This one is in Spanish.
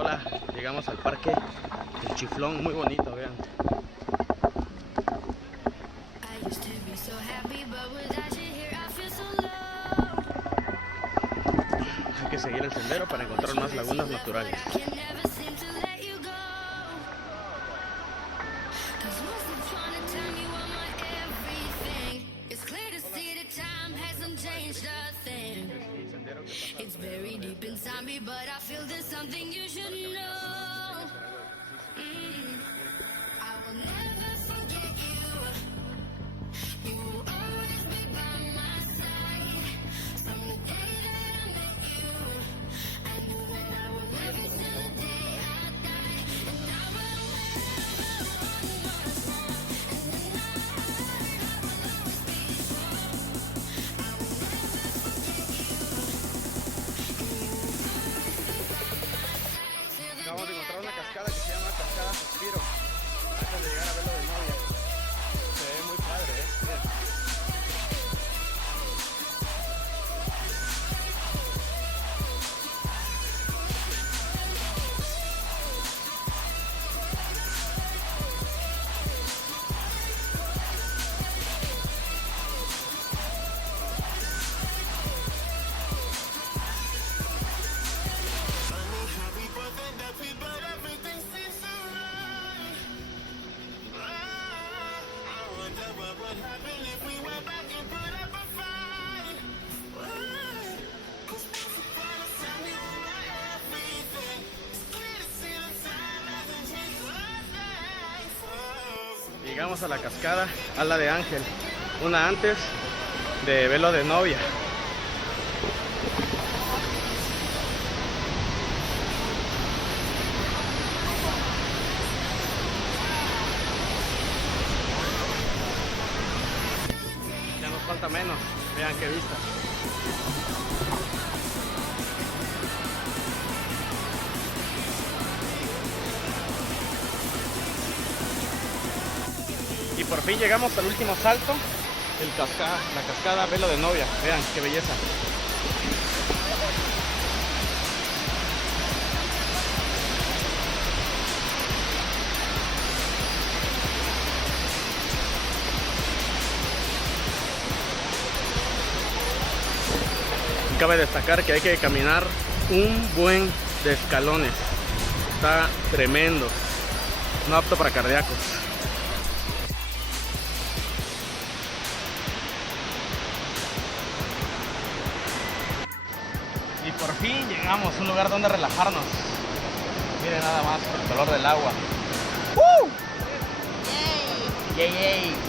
Hola, llegamos al parque El Chiflón, muy bonito, vean. Hay que seguir el sendero para encontrar más lagunas naturales. It's very deep inside me, but I feel there's something you should know. I will never forget you. You will always be by my side. From the day that I met you, I knew that I would live until the day I die. And I will never run your song. And the night I will always be strong. I will never forget you. Acabamos de encontrar una cascada que se llama Cascada Suspiro, antes de llegar a Velo de Novia. Se ve muy padre, Miren. Llegamos a la cascada Ala de Ángel, una antes de Velo de Novia. Ya nos falta menos, vean qué vista. Y por fin llegamos al último salto, la cascada Velo de Novia. Vean qué belleza. Cabe destacar que hay que caminar un buen de escalones. Está tremendo, no apto para cardíacos. Y por fin llegamos a un lugar donde relajarnos. Miren nada más el color del agua. ¡Woo! ¡Yay! ¡Yay, yay!